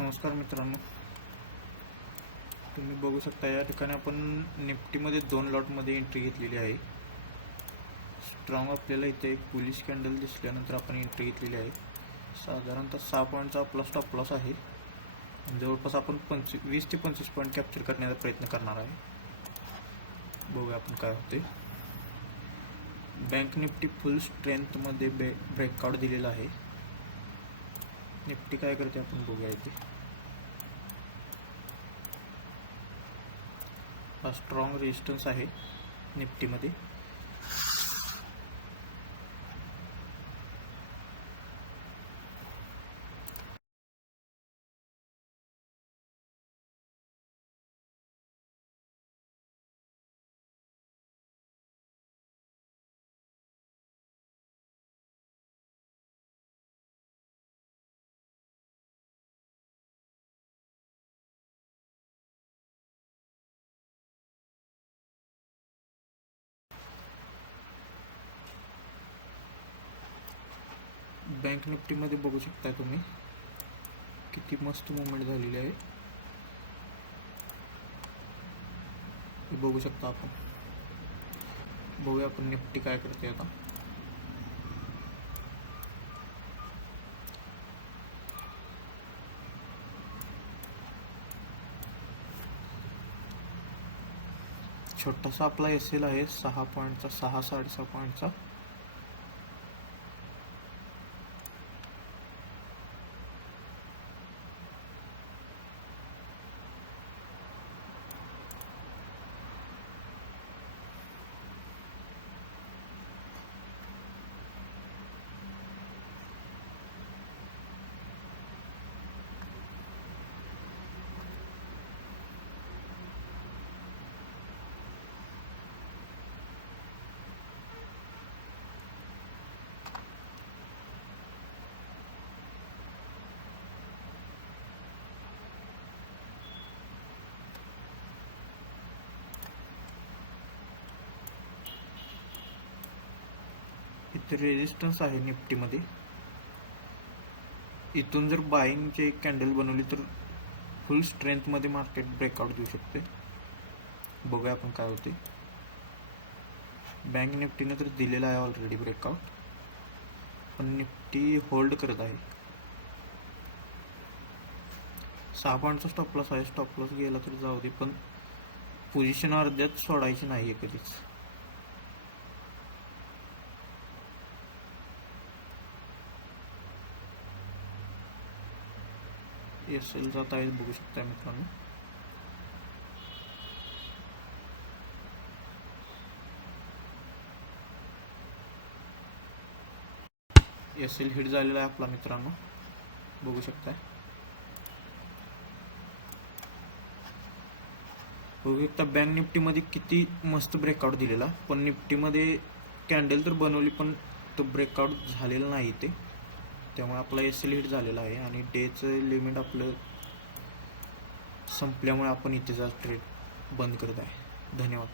नमस्कार मित्रांनो, तुम्ही बघू शकता या ठिकाणी आपण निफ्टीमध्ये 2 लॉटमध्ये एंट्री घेतलेली आहे. स्ट्रॉंग आपल्याला इथे एक बुलिश कॅन्डल दिसल्यानंतर आपण एंट्री घेतलेली आहे. साधारणतः 6 पॉईंटचा आपला स्टॉप लॉस आहे. जवळपास आपण 20 ते 25 पॉईंट कॅप्चर करण्याचा प्रयत्न करणार आहे. बघूया आपण काय होते. बँक निफ्टी फुल स्ट्रेंथमध्ये ब्रेकआउट दिलेला आहे. निफ्टी काय करते आपण बघूया इथे. हा स्ट्रॉंग रेजिस्टन्स आहे निफ्टीमध्ये. बँक निफ्टीमध्ये बघू शकता तुम्ही किती मस्त मुवमेंट झालेली आहे. बघू शकता आपण. बघूया आपण निफ्टी काय करते आता. छोटासा आपला एसएल आहे 6 पॉईंटचा, 6.5 पॉईंटचा. इथे रेजिस्टन्स आहे निफ्टीमध्ये. इथून जर बाईंगची एक कॅन्डल बनवली तर फुल स्ट्रेंथमध्ये मार्केट ब्रेकआउट देऊ शकते. बघूया आपण काय होते. बँक निफ्टीने तर दिलेला आहे ऑलरेडी ब्रेकआउट, पण निफ्टी होल्ड करत आहे. 6 पॉईंटचा स्टॉप लॉस आहे. स्टॉप लॉस गेला तर जाऊ दे, पण पोझिशन अर्ध्यात सोडायची नाही आहे कधीच. एसएल जात आहे बघू शकता मित्रांनो. एसएल हिट झालेला आहे आपला मित्रांनो, बघू शकता. बघू शकता बँक निफ्टीमध्ये किती मस्त ब्रेकआउट दिलेला, पण निफ्टीमध्ये कॅन्डल तर बनवली पण तो ब्रेकआउट झालेला नाही ते. त्यामुळे आपला एसएल हिट झालेला आहे आणि डेचं लिमिट आपलं संपल्यामुळे आपण इथेचा ट्रेड बंद करत आहे. धन्यवाद.